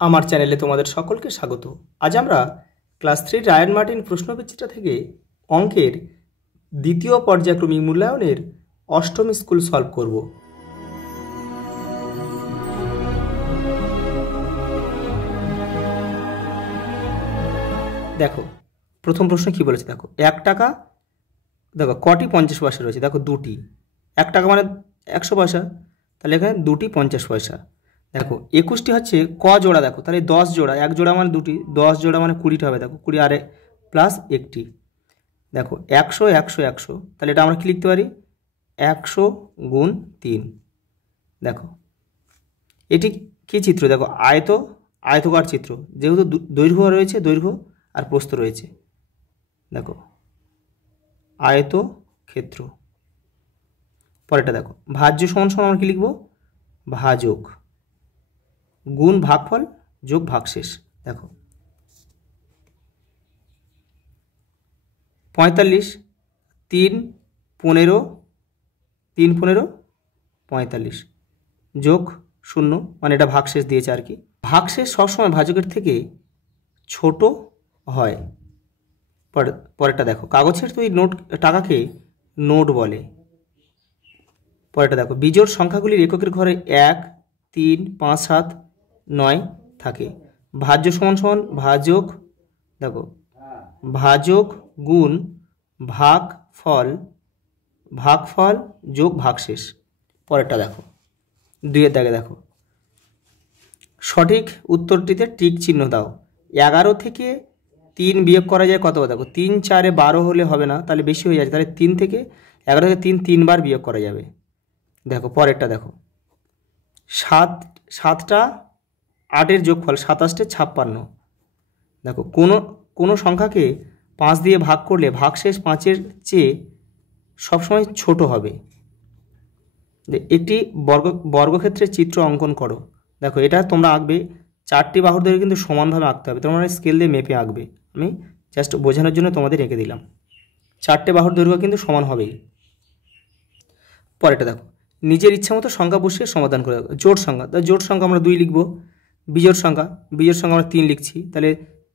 আমার চ্যানেলে তোমাদের সকলকে স্বাগত। আজ আমরা ক্লাস 3 রায়ান মার্টিন প্রশ্নবিচিত্রা থেকে অঙ্কের দ্বিতীয় পর্যায়ক্রমিক মূল্যায়নের অষ্টম স্কুল সলভ করব। দেখো প্রথম প্রশ্ন কি বলেছে, দেখো 1 টাকা, দেখো কটি 50 পয়সা রয়েছে, দেখো দুটি। 1 টাকা মানে 100 পয়সা, তাহলে এখানে দুটি 50 পয়সা। দেখো 21টি হচ্ছে ক জোড়া, দেখো তাহলে 10 জোড়া, 1 জোড়া মানে দুটি, 10 জোড়া মানে 20টা হবে। দেখো 20 আর প্লাস একটি। দেখো 100 100 100, তাহলে এটা আমরা কি লিখতে পারি, 100 গুণ 3। দেখো এটি কি চিত্র, দেখো আয়তকার চিত্র, যেহেতু দৈর্ঘ্য রয়েছে, দৈর্ঘ্য আর প্রস্থ রয়েছে। দেখো আয়ত ক্ষেত্র। পরেরটা দেখো ভাজ্য সমান সমান আমরা কি লিখব, ভাজক গুণ ভাগফল যোগ ভাগশেষ। দেখো 45 3 15 3 15 45 যোগ 0, মানে এটা ভাগশেষ দিয়েছে আর কি। ভাগশেষ সবসময় ভাজকের থেকে ছোট হয়। পরেরটা দেখো কাগজের তৈরি টাকাকে নোট বলে। পরেরটা দেখো বিজোড় সংখ্যাগুলির এককের ঘরে 1 3 5 7 9 থাকে। ভাজ্য সমান সমান ভাজক, দেখো ভাজক গুণ ভাগফল যোগ ভাগশেষ। পরেরটা দেখো 2-এর দাগে দেখো সঠিক উত্তরটিতে টিক চিহ্ন দাও। 11 থেকে 3 বিয়োগ করা যায় কত, দেখো 3 4 12 হলে হবে না, তাহলে বেশি হয়ে যাচ্ছে, তাহলে 3 থেকে 11 থেকে 3 বার বিয়োগ করা যাবে। দেখো পরেরটা দেখো 7টা 8-এর যোগফল 27 56। দেখো কোনো সংখ্যাকে 5 দিয়ে ভাগ করলে ভাগশেষ 5-এর চেয়ে সবসময় ছোট হবে। একটি বর্গক্ষেত্রের চিত্র অঙ্কন করো। দেখো এটা তোমরা আঁকবে, 4টি বাহুর দৈর্ঘ্য কিন্তু সমানভাবে আঁকতে হবে, তোমরা স্কেল দিয়ে মেপে আঁকবে। আমি জাস্ট বোঝানোর জন্য তোমাদের এঁকে দিলাম। 4টে বাহুর দৈর্ঘ্য কিন্তু সমান হবেই। পরেরটা দেখো নিজের ইচ্ছা মতো সংখ্যা বসিয়ে সমাধান করে। দেখো জোড় সংখ্যা, জোড় সংখ্যা আমরা 2 লিখব। বিজোড় সংখ্যা আমরা 3 লিখছি, তাহলে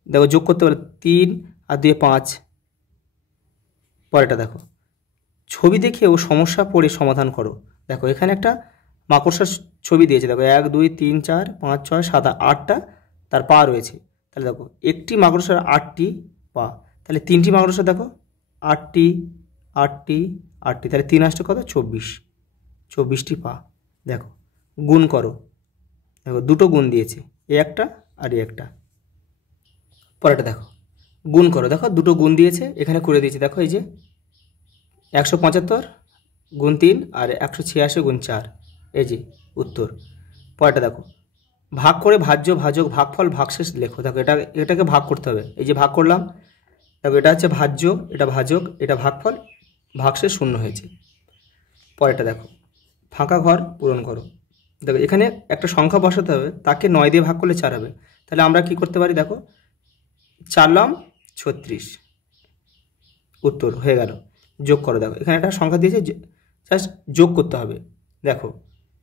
দেখো যোগ করতে পারলে 3 আর 2 5। পরেরটা দেখো ছবি দেখে ও সমস্যা পড়ে সমাধান করো। দেখো এখানে একটা মাকড়সার ছবি দিয়েছে, দেখো 1 2 3 4 5 6 7 8টা তার পা রয়েছে। তাহলে দেখো একটি মাকড়সার 8টি পা, তাহলে 3টি মাকড়সা দেখো 8টি 8টি 8টি, তাহলে 3 আসছে কত, 24টি পা। দেখো গুণ করো, দেখো দুটো গুণ দিয়েছে, এই একটা আর এই একটা। পরেরটা দেখো গুণ করো, দেখো দুটো গুণ দিয়েছে, এখানে করে দিয়েছে। দেখো এই যে 175 গুণ 3 আর 186 গুণ 4, এই যে উত্তর। পরেরটা দেখো ভাগ করে ভাজ্য ভাজক ভাগফল ভাগশেষ লেখো। দেখো এটাকে ভাগ করতে হবে, এই যে ভাগ করলাম। দেখো এটা হচ্ছে ভাজ্য, এটা ভাজক, এটা ভাগফল, ভাগশেষ 0 হয়েছে। পরেরটা দেখো ফাঁকা ঘর পূরণ করো। দেখো এখানে একটা সংখ্যা বসাতে হবে, তাকে 9 দিয়ে ভাগ করলে 4 হবে, তাহলে আমরা কি করতে পারি, দেখো 4 36, উত্তর হয়ে গেল। যোগ করো, দেখো এখানে একটা সংখ্যা দিয়েছে, জাস্ট যোগ করতে হবে। দেখো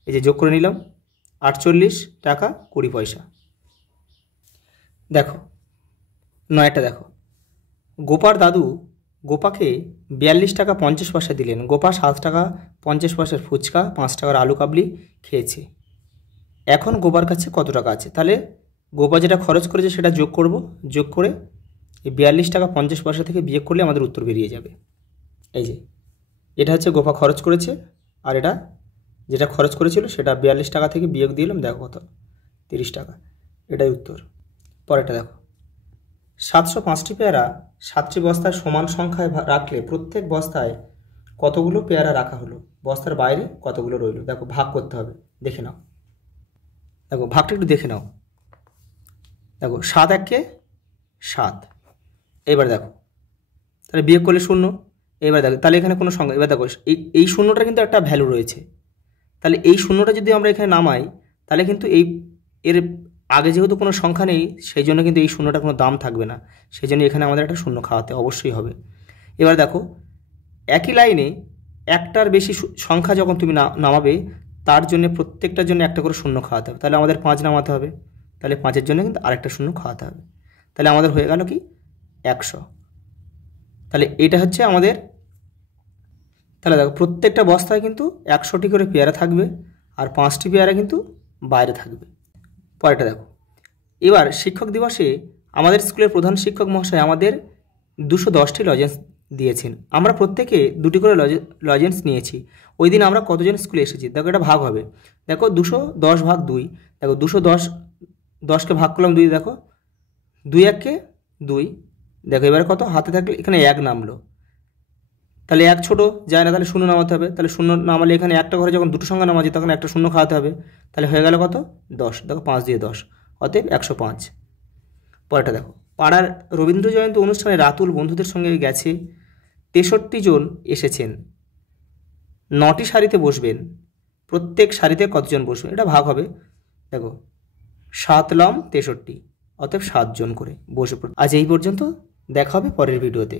এই যে যোগ করে নিলাম, 48 টাকা 20 পয়সা। দেখো 9টা দেখো গোপার দাদু গোপাকে 42 টাকা 50 পয়সা দিলেন। গোপা 7 টাকা 50 পয়সার ফুচকা 5 টাকার আলু কাবলি খেয়েছে। এখন গোপার কাছে কত টাকা আছে, তাহলে গোপা যেটা খরচ করেছে সেটা যোগ করব, যোগ করে এই 42 টাকা 50 পয়সা থেকে বিয়োগ করলে আমাদের উত্তর বেরিয়ে যাবে। এই যে এটা হচ্ছে গোপা খরচ করেছে, আর এটা যেটা খরচ করেছিল সেটা 42 টাকা থেকে বিয়োগ দিলাম, দেখো কত, 30 টাকা, এটাই উত্তর। পরেরটা দেখো 705টি পেয়ারা 7টি বস্তায় সমান সংখ্যায় রাখলে প্রত্যেক বস্তায় কতগুলো পেয়ারা রাখা হলো, বস্তার বাইরে কতগুলো রইল। দেখো ভাগ করতে হবে, দেখে নাও। দেখো ভাগটা একটু দেখে নাও। দেখো 7 1 7, এবার দেখো তাহলে বিয়োগ করলে 0। এবার দেখো তাহলে এখানে কোনো সংখ্যা, এবার দেখো এই শূন্যটা কিন্তু একটা ভ্যালু রয়েছে, তাহলে এই শূন্যটা যদি আমরা এখানে নামাই তাহলে কিন্তু এর আগে যেহেতু কোনো সংখ্যা নেই, সেই জন্য কিন্তু এই শূন্যটা কোনো দাম থাকবে না, সেই জন্য এখানে আমাদের একটা শূন্য খাওয়াতে অবশ্যই হবে। এবার দেখো একই লাইনে একটার বেশি সংখ্যা যখন তুমি নামাবে, তার জন্য প্রত্যেকটার জন্য একটা করে শূন্য খাওয়াতে হবে, তাহলে আমাদের 5 নামাতে হবে। তাহলে 5-এর জন্য কিন্তু আরেকটা শূন্য খাওয়াতে হবে। তাহলে আমাদের হয়ে গেল কি 100। তাহলে এটা হচ্ছে আমাদের, তাহলে দেখো প্রত্যেকটা বস্তায় কিন্তু 100টি করে পেয়ারা থাকবে, আর 5টি পেয়ারা কিন্তু বাইরে থাকবে। পরেরটা দেখো, এবার শিক্ষক দিবসে আমাদের স্কুলের প্রধান শিক্ষক মহাশয় আমাদের 210টি লজেন্স দিয়েছেন। আমরা প্রত্যেকে 2টি করে লজেন্স নিয়েছি। ওই দিন আমরা কতজন স্কুলে এসেছি দেখো, এটা ভাগ হবে। দেখো 210 ভাগ 2, দেখো 210কে ভাগ করলাম 2, দেখো 2 1-কে 2, দেখো এবারে কত হাতে থাকলে এখানে 1 নামলো, তাহলে 1 ছোটো যায় না, তাহলে 0 নামাতে হবে। তাহলে 0 নামালে এখানে একটা ঘরে যখন দুটো সংখ্যা নামাচ্ছি তখন একটা শূন্য খাওয়াতে হবে। তাহলে হয়ে গেল কত 10, দেখো 5 দিয়ে 10, অতএব 105। পরেরটা দেখো, পাড়ার রবীন্দ্র জয়ন্তী অনুষ্ঠানে রাতুল বন্ধুদের সঙ্গে গেছে, 63 জন এসেছেন, 9টি সারিতে বসবেন, প্রত্যেক সারিতে কতজন বসবেন, এটা ভাগ হবে। দেখো 7 লম 63, অতএব 7 জন করে বসে। আজ এই পর্যন্ত, দেখা হবে পরের ভিডিওতে।